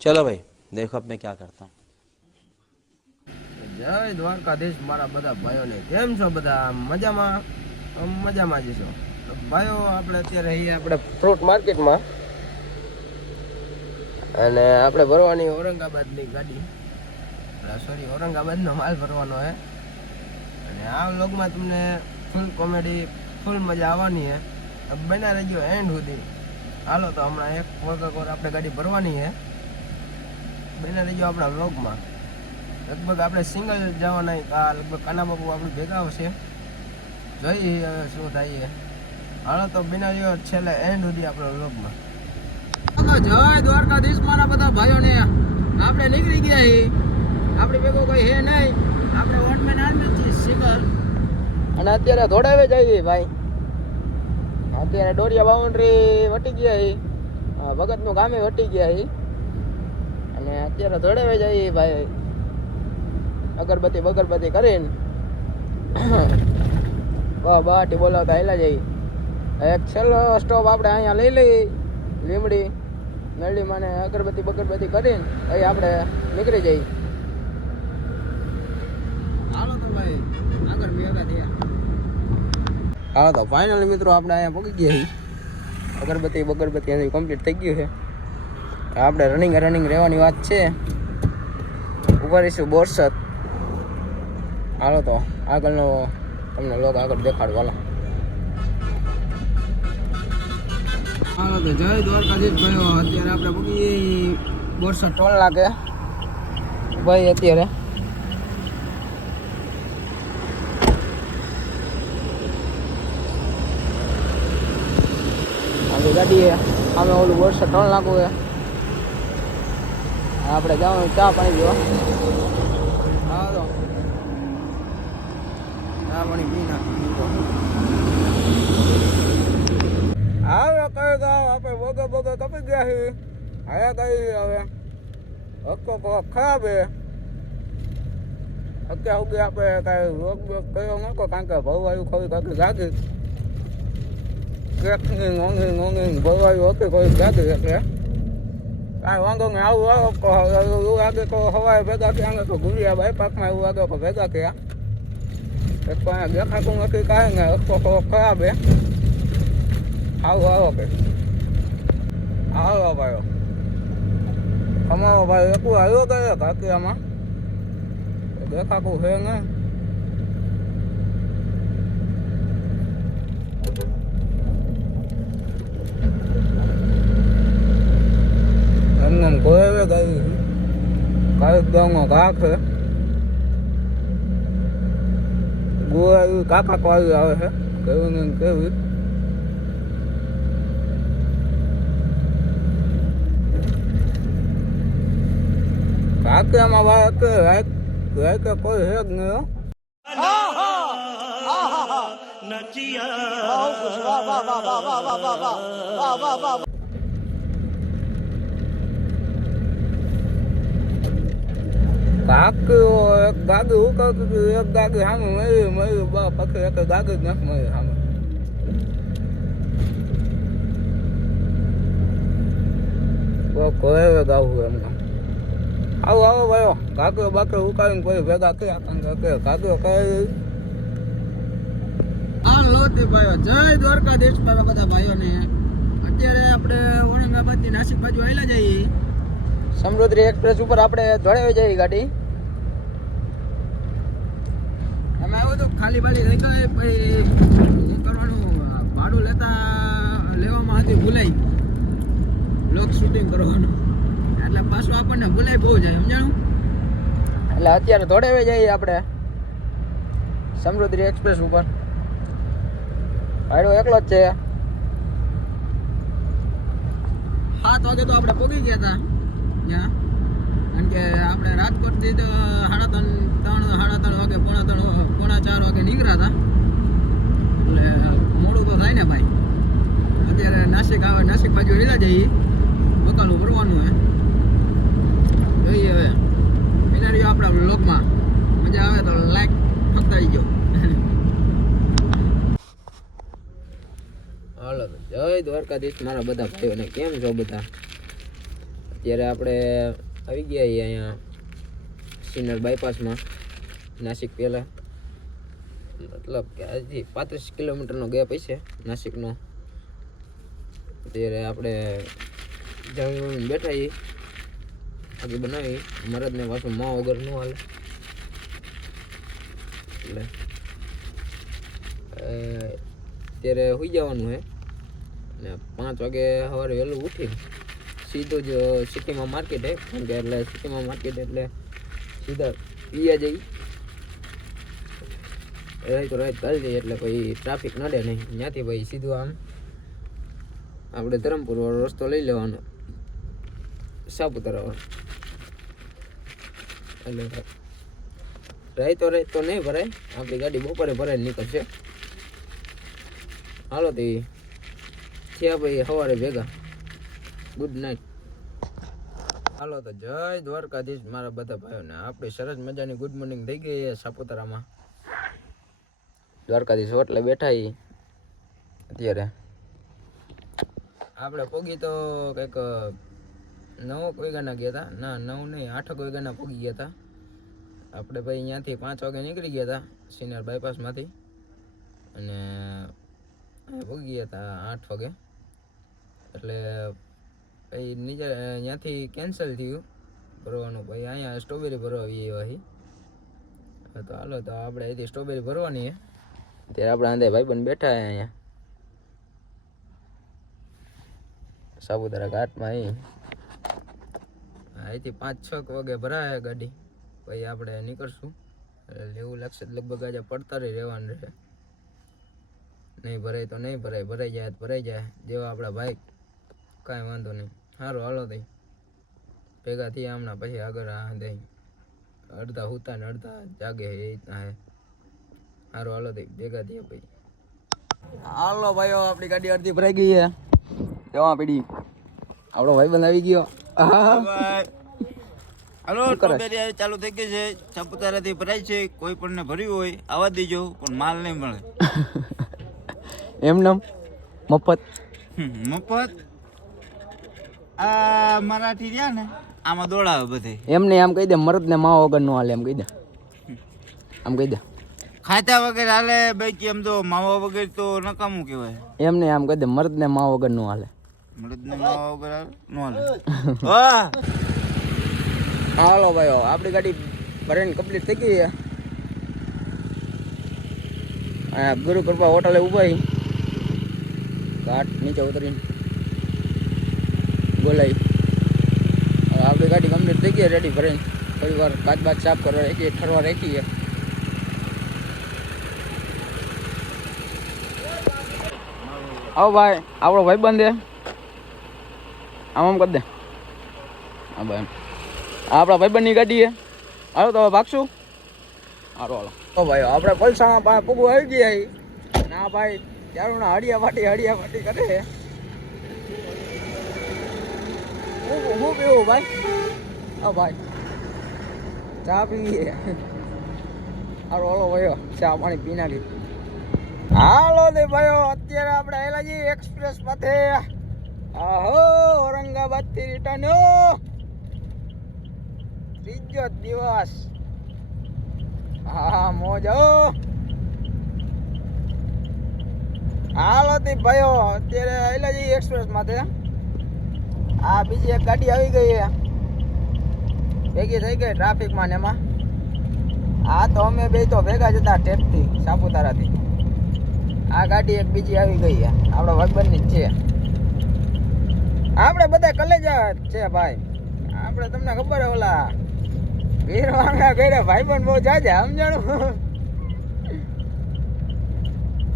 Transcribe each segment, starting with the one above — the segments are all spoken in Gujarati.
चलो भाई देखो अब मैं क्या करता हूँ। જય દ્વારકાધીશ મારા બધા ભાઈઓને કેમ છો બધા મજામાં મજામાં જ છો તો ભાઈઓ આપણે અત્યારે અહીંયા આપણે ફ્રૂટ માર્કેટમાં અને આપણે ભરવાની ઔરંગાબાદની ગાડી સોરી ઔરંગાબાદનો માલ ભરવાનો છે અને આ વ્લોગમાં તમને ફૂલ કોમેડી ફૂલ મજા આવવાની છે બના રહેજો એન્ડ સુધી હાલો તો હમણાં એક વખત આપણે ગાડી ભરવાની છે બના રહેજો આપણા વ્લોગમાં લગભગ આપણે સિંગલ જવાના આ લગભગ કાના બાપુ આપણે ભેગા આવશે જોઈએ હવે શું થાય હાલો તો બિના છેલ્લે એન્ડ સુધી આપણા વ્લોગમાં જય દ્વારકાધીશ મારા બધા ભાઈઓને આપણે નીકળી ગયા છીએ આપણે ભેગો કોઈ હે નહીં આપણે વોટમેન આર્મી છીએ સિંગલ અને અત્યારે દોડાવે જઈએ ભાઈ અત્યારે ડોરિયા બાઉન્ડ્રી વટી ગયા છીએ ભગતનું ગામે વટી ગયા છીએ અને અત્યારે દોડાવે જઈએ ભાઈ અગરબત્તી બગરબત્તી કરીને બાટી બોલાવતા હેલા જઈ એક છેલ્લો સ્ટોપ આપણે અહીંયા લઈ લઈ લીમડી મેરડી માને અગરબત્તી બગરબત્તી કરીને અહીં આપણે નીકળી જઈએ હાલો તો ભાઈ આગળ ભેગા થયા હાલો તો ફાઇનલી મિત્રો આપણે અહીંયા પહોંચી ગયા અગરબત્તી બગરબત્તી અહીં કમ્પ્લીટ થઈ ગયું છે આપણે રનિંગ રહેવાની વાત છે ઉભારીશું બોરસદ હાલો તો આગળનો તમને લોક આગળ દેખાડો હાલો તો જય દ્વારકાધીશ ભાઈઓ અત્યારે આપણે પૂગી બોરસદ ટોલ લાગે ભાઈ અત્યારે આપણી ગાડી અમે ઓલું બોરસદ ટોલ નાખવું છે આપણે જવાનું ચા પાણી પીવા હાલો ચા પાણી પી નાખી હવે કઈ ગાવ આપણે બોગો કપી ગયા છીએ હવે કઈ હવે હક્કો ખરાબ હે અત્યાર સુધી આપણે કાંઈ રોગ બોગ કર્યો નહોતો કારણ કે ભરવાયું ખરી કાંઈ જાગી કેકની ngonging ભરવાયું હતી કોઈ જાગી એટલે કાંઈ વાંધો નહીં આવું એવું આગળ તો હવાએ ભેગા થયા તો ગુલિયા બાયપાસમાં એવું આગળ ભેગા થયા એક તો અહીંયા દેખાતું નથી કાંઈ ને રસ્તો થોડો ખરાબ હે આવો કે આવો ભાઈઓ અમારો ભાઈ એકું આવ્યો કરે કાકિયામાં દેખાતું છે ને એમને કોઈ ગઈ કાંઈક ગામનો ઘા છે ગોળા કાકા પાડી આવે છે કેવું ને કેવી કાકિયામાં ભાઈ કે રાય કોઈ છે જ નહીં કાકીઓ એક ગાડી ઉકળતી એક ગાડી સામે મળી પછી એક ગાડી જ નથી મળી સામે કોઈ ગાવું એમને આવો ભાઈઓ કાકીઓ બાકીઓ ઉકાળીને કોઈ ભેગા કર્યા કાકીઓ કઈ હાલો તે ભાઈઓ જય દ્વારકાધીશ મારા બધા ભાઈઓને અત્યારે આપણે ઔરંગાબાદથી નાસિક બાજુ આવેલા જઈએ સમૃદ્ધિ એક્સપ્રેસ ઉપર આપણે જોડાવી જઈએ ગાડી અમે આવ્યો તો ખાલી બાલી રહી ગઈ પછી શું કરવાનું ભાડું લેવામાં હતી ભૂલાઈ બ્લોગ શૂટિંગ કરવાનું એટલે પાછું આપણને ભૂલાઈ બહુ જાય સમજાણું એટલે અત્યારે દોડાવી જઈએ આપણે સમૃદ્ધિ એક્સપ્રેસ ઉપર ભાડો એકલો જ છે 7 વાગે તો આપણે પહોંચી ગયા હતા ત્યાં કારણ કે આપણે રાજકોટથી તો 3:30 વાગે પોણા 4 વાગે નીકળ્યા હતા એટલે મોડું તો થાય ને ભાઈ અત્યારે નાસિક બાજુ હેલા જઈએ બકાલું ભરવાનું હે જોઈએ હવે એના રહ્યો આપણા વ્લોગમાં મજા આવે તો લાઈક ઠકતા જજો હાલો જય દ્વારકાધીશ મારા બધા ભાઈઓને કેમ છો બધા અત્યારે આપણે આવી ગયા છીએ અહીંયા સિન્નર બાયપાસમાં, નાસિક પહેલાં. મતલબ કે હજી 35 કિલોમીટરનો ગેપ હશે નાસિકનો. અત્યારે આપણે જમીન બેઠા છીએ, આગળ બનાવી. મરદને પાછું માં વગર ન હાલે, એટલે અત્યારે સુઈ જવાનું છે. ને 5 વાગે સવારે વહેલું ઉઠી સીધું જ સિટીમાં માર્કેટ છે, કારણ કે એટલે સિટીમાં માર્કેટ એટલે સીધા પીયા જઈ રાત રાત ચાલી જઈએ, એટલે પછી ટ્રાફિક નડે નહીં. ત્યાંથી પછી સીધું આમ આપણે ધરમપુર વાળો રસ્તો લઈ લેવાનો, સાપુતારા વાળો. એટલે રાત તો નહીં ભરાય, આપણી ગાડી બપોરે ભરાય નીકળશે. હાલો તો થયા ભાઈ સવારે ભેગા. Good night. હાલો તો જય દ્વારકાધીશ મારા બધા ભાઈઓને. આપણી સરસ મજાની ગુડ મોર્નિંગ થઈ ગઈ છે સાપુતારામાં. દ્વારકાધીશ હોટલે બેઠા છીએ અત્યારે. આપણે પોગી તો કંઈક 9 વાગ્યાના ગયા હતા. ના 9 નહીં, 8 વાગ્યાના પોગી ગયા હતા આપણે. ભાઈ અહીંયાથી 5 વાગે નીકળી ગયા હતા સિન્નર બાયપાસમાંથી, અને પોગી ગયા હતા 8 વાગે. એટલે પછી નીચે ત્યાંથી કેન્સલ થયું ભરવાનું. પછી અહીંયા સ્ટ્રોબેરી ભરવા આવીએ એવાથી. તો હાલો તો આપણે અહીંથી સ્ટ્રોબેરી ભરવાની છે. ત્યારે આપણે આંધે ભાઈબંધ બેઠા છે અહીંયા સાપુતારા ઘાટમાં. અહીંથી 5-6 વાગે ભરાય ગાડી. પછી આપણે નીકળશું. એવું લાગશે લગભગ આજે પડતારી રહેવાનું છે. નહીં ભરાય તો નહીં ભરાય, ભરાઈ જાય તો ભરાઈ જાય. જેવા આપણા ભાઈ, કાંઈ વાંધો નહીં. સારું હાલો તઈ ભેગા થયા હમણાં. પછી આગળ દઈ અડધા હુતા ને અડધા જાગે એ રીતના હે. સારું હાલો તઈ ભેગા થયા પછી. હાલો ભાઈઓ, આપણી ગાડી અડધી ભરાઈ ગઈ છે. જવા પડી આપણો ભાઈબંધ આવી ગયો. હાલો, સ્ટ્રોબેરી ચાલુ થઈ ગઈ છે. સાપુતારાથી ભરાય છે. કોઈ પણ ને ભર્યું હોય આવવા દેજો, પણ માલ નહીં મળે. એમનેમ મફત મફત. આ મરાઠી રહ્યા ને આમાં દોડાવે બધે. એમને આમ કહી દે, મરદ ને માં વગર નું હાલે. એમ કહી દે, આમ કહી દે. ખાતા વગર હાલે બાકી, એમ તો માવા વગર તો નકામું કહેવાય. એમને આમ કહી દે, મરદ ને માં વગર નું હાલે. મરદ ને માવા વગર નો હાલે. હાલો ભાઈઓ, આપણી ગાડી ભરીને કમ્પ્લીટ થઈ ગઈ છે. ગુરુ કૃપા હોટલે ઉભા ઘાટ નીચે ઉતરીને બોલાઈ. આપણી ગાડી કમ્પ્લીટ થઈ ગઈ, રેડી ભરીને. થોડી વાર કાચ બાદ સાફ કરવા રાખીએ, ઠરવા રાખીએ. આવો ભાઈ, આપણો ભાઈ બંધ આમ કરી દે. હા ભાઈ, આપણા ભાઈબંધની ગાડી છે. હાલો તો હવે ભાગશું. હાલો હાલો. તો ભાઈ આપણે પલસાણા પાસે પૂગું આવી ગયા. ના ભાઈ, ચારુના હડિયા પાટી કરે છે. હું પીવું ભાઈ? હા ભાઈ, ચા પીએ. હાલો હાલો ભાઈઓ, ચા પાણી પી નાખી. હાલો દે ભાઈઓ, અત્યારે આપણે આવેલા છીએ એક્સપ્રેસ પાસે. આહો, ઔરંગાબાદ થી રિટર્ન. ત્રીજો દિવસ. હા મોજ. હાલો તે ભાઈઓ, અત્યારે આવેલા છીએ એક્સપ્રેસ માટે. આ બીજી એક ગાડી આવી ગઈ છે, ભેગી થઈ ગઈ ટ્રાફિકમાં ને એમાં. આ તો અમે બે તો ભેગા જ હતા ટેપથી, સાપુતારાથી. આ ગાડી એક બીજી આવી ગઈ છે, આપણા ભાઈબંધની જ છે. આપણે બધા કલેજા છે ભાઈ. આપણે તમને ખબર હે, ઓલા વીરવાંગા ઘરે ભાઈબંધ બહુ જાજા, સમજાણું?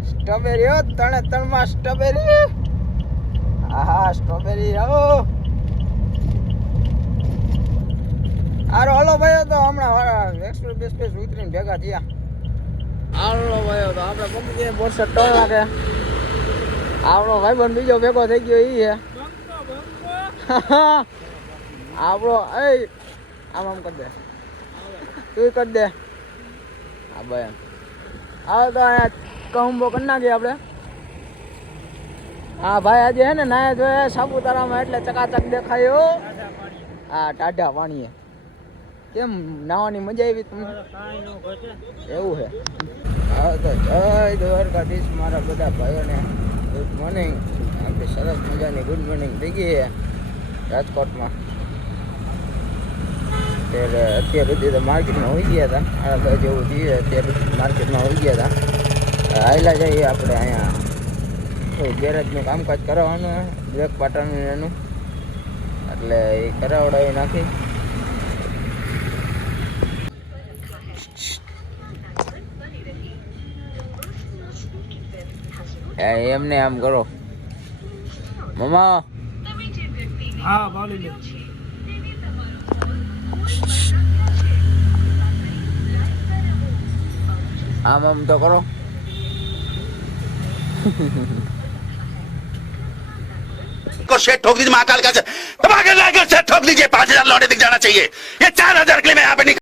સ્ટ્રોબેરી હો, 3 સ્ટ્રોબેરી. હા સ્ટ્રોબેરી હો. હારો હલો ભાઈઓ, તો હમણાં એક્સપ્રેસ ઉતરીને ભેગા થયા. હાલો ભાઈઓ, તો આપણે પહોંચી ગયા બોરસદ ટોલ નાખે. આપણો ભાઈબંધ બીજો ભેગો થઈ ગયો એ છે આપણો. આમ આમ કરી દે, તું કરી દે. હા ભાઈ, હવે તો અહીંયા કહુંબો કરી નાખીએ આપણે. હા ભાઈ, આજે હે ને નાયા જોયા સાપુતારામાં, એટલે ચકાચક દેખાયો. આ ટાઢા પાણીએ. કેમ નાવાની મજા આવી તમને? એવું છે. હા તો જય દ્વારકાધીશ મારા બધા ભાઈઓને ગુડ મોર્નિંગ. આપણે સરસ મજાની ગુડ મોર્નિંગ થઈ ગઈ છે રાજકોટમાં. ત્યારે અત્યાર સુધી તો માર્કેટમાં હોઈ ગયા હતા, 8 જેવું થયું. અત્યારે માર્કેટમાં હોઈ ગયા હતા. આવેલા જઈએ આપણે અહીંયા થોડું ગેરેજનું કામકાજ કરાવવાનું બ્રેક પાટાનું એનું, એટલે એ કરાવડાવી નાખી. એમને આમ કરો મમ્મા. હા બોલી લે. આમ તો કરો. को शेट ठोक दीजिए महाकाल का दबा के लाकर शेट ठोक दीजिए 5000 लौटे दिख जाना चाहिए ये 4000 के लिए मैं यहाँ पे